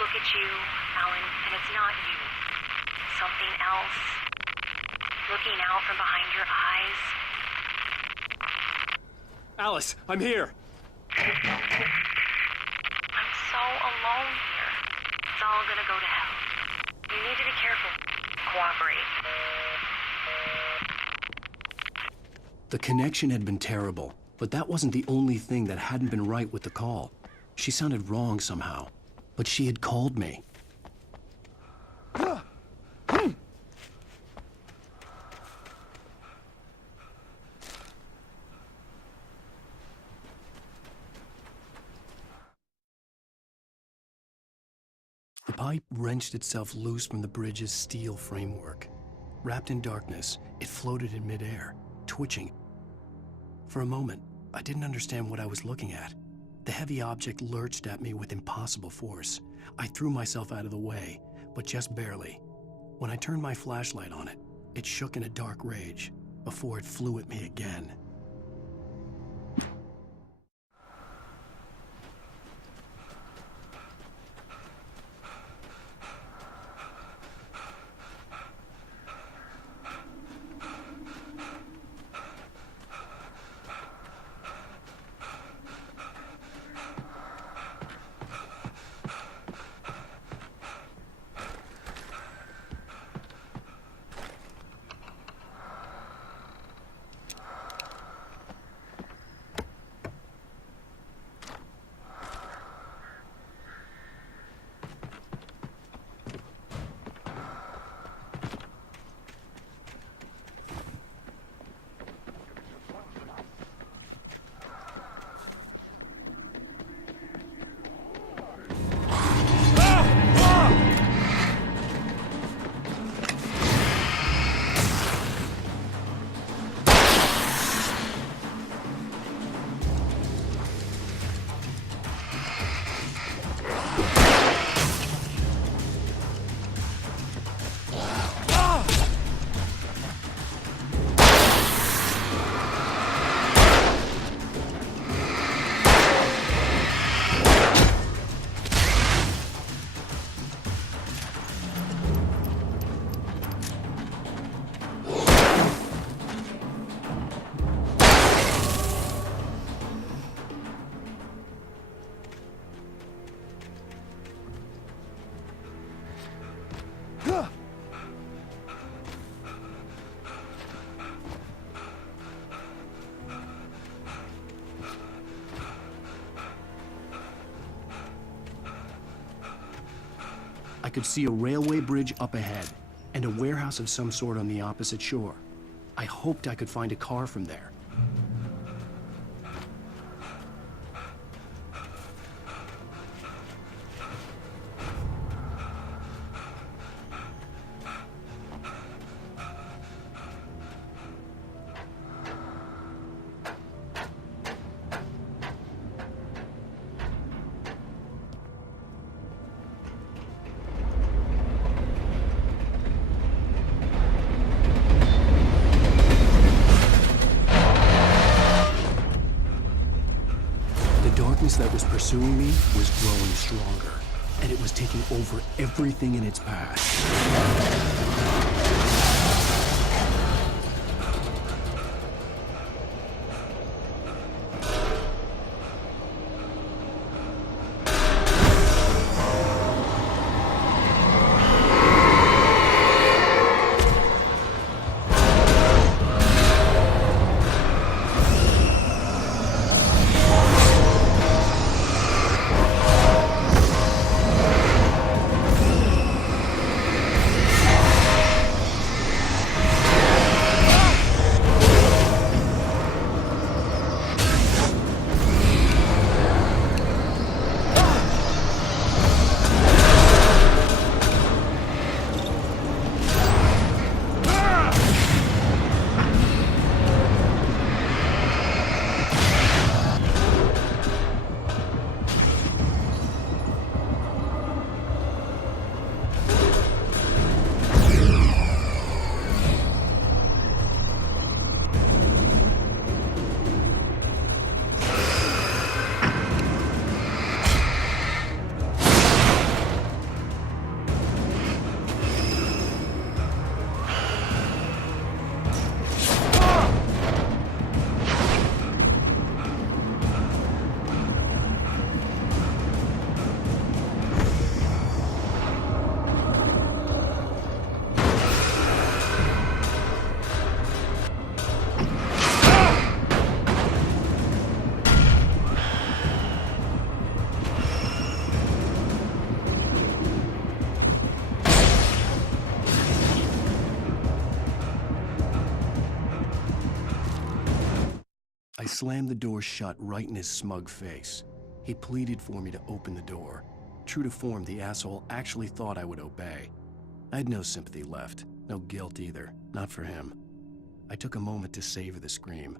look at you, Alan, and it's not you. Something else. Looking out from behind your eyes. Alice, I'm here. I'm so alone here. It's all gonna go to hell. You need to be careful. Cooperate. The connection had been terrible, but that wasn't the only thing that hadn't been right with the call. She sounded wrong somehow, but she had called me. The pipe wrenched itself loose from the bridge's steel framework. Wrapped in darkness, it floated in midair, twitching. For a moment, I didn't understand what I was looking at. The heavy object lurched at me with impossible force. I threw myself out of the way, but just barely. When I turned my flashlight on it, it shook in a dark rage before it flew at me again. I could see a railway bridge up ahead, and a warehouse of some sort on the opposite shore. I hoped I could find a car from there. The darkness that was pursuing me was growing stronger, and it was taking over everything in its path. slammed the door shut right in his smug face. He pleaded for me to open the door. True to form, the asshole actually thought I would obey. I had no sympathy left, no guilt either, not for him. I took a moment to savor the scream.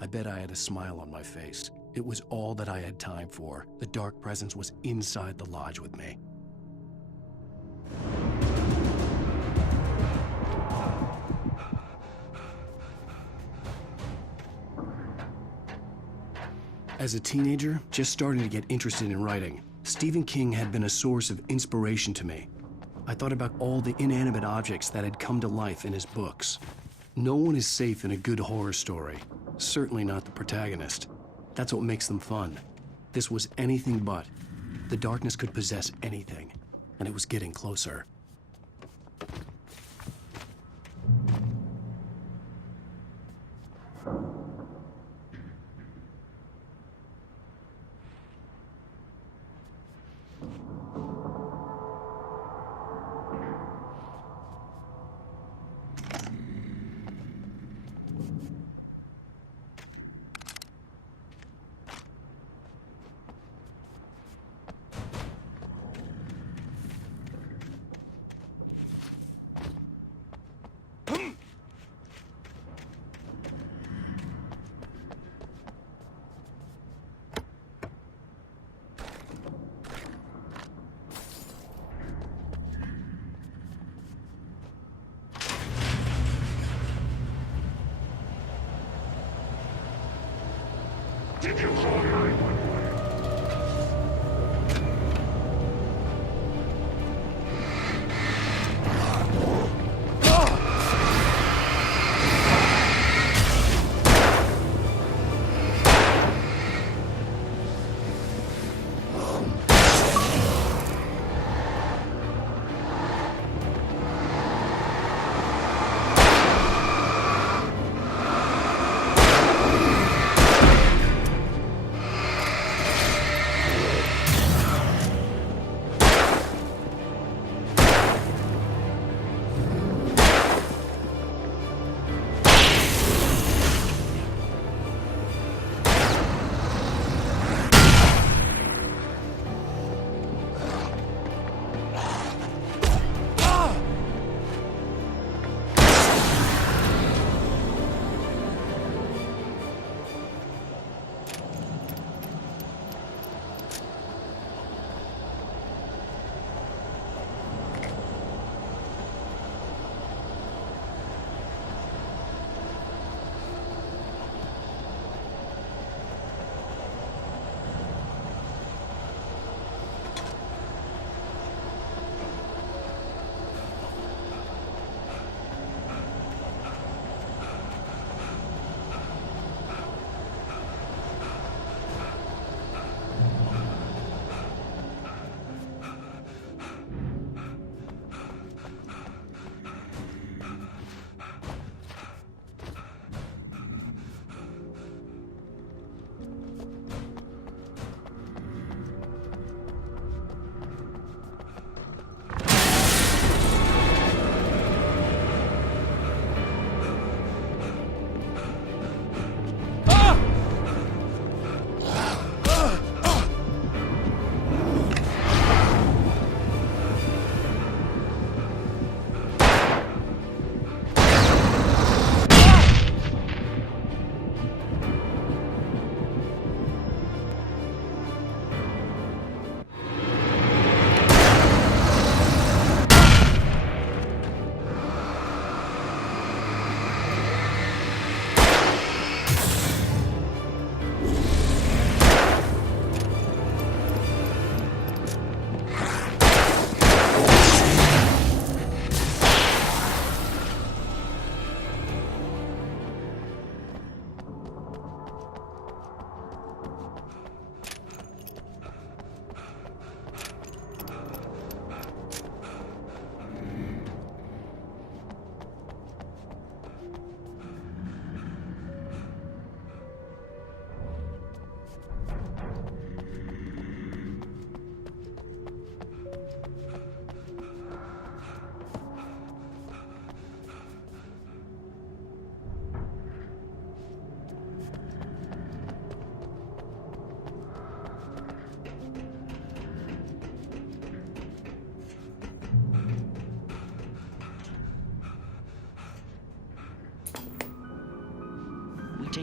I bet I had a smile on my face. It was all that I had time for. The dark presence was inside the lodge with me. As a teenager, just starting to get interested in writing, Stephen King had been a source of inspiration to me. I thought about all the inanimate objects that had come to life in his books. No one is safe in a good horror story. Certainly not the protagonist. That's what makes them fun. This was anything but. The darkness could possess anything, and it was getting closer. Did you call 911?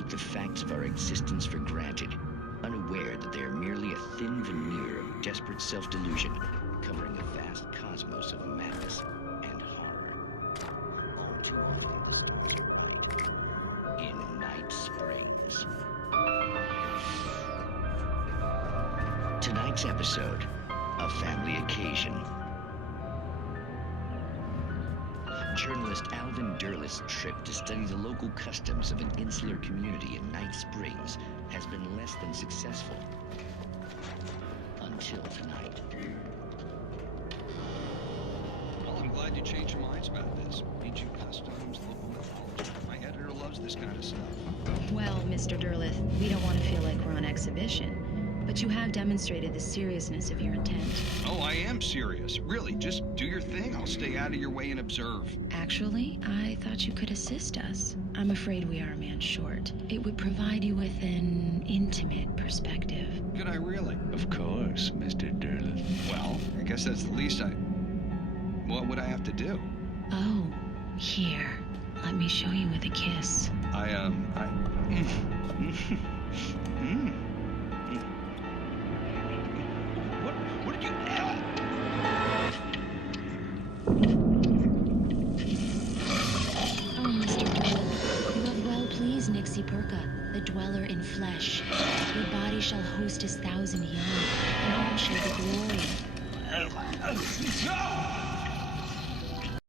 take the facts of our existence for granted, unaware that they are merely a thin veneer of desperate self-delusion, covering a vast cosmos of madness and horror. All too often in the story of night, in Night Springs. Tonight's episode, A Family Occasion. Journalist Alvin Derleth's trip to study the local customs of an insular community in Night Springs has been less than successful. Until tonight. Well, I'm glad you changed your minds about this. Ancient customs, local mythology. My editor loves this kind of stuff. Well, Mr. Derleth, we don't want to feel like we're on exhibition, but you have demonstrated the seriousness of your intent. Oh, I am serious. Really, just do your thing. I'll stay out of your way and observe. Actually, I thought you could assist us. I'm afraid we are a man short. It would provide you with an intimate perspective. Could I really? Of course, Mr. Derleth. Well, I guess that's the least What would I have to do? Oh, here. Let me show you with a kiss. What did you... Oh, Mr. Derleth, you have well pleased Nixie Perka, the dweller in flesh. Your body shall host 1,000 young, and all shall be glory.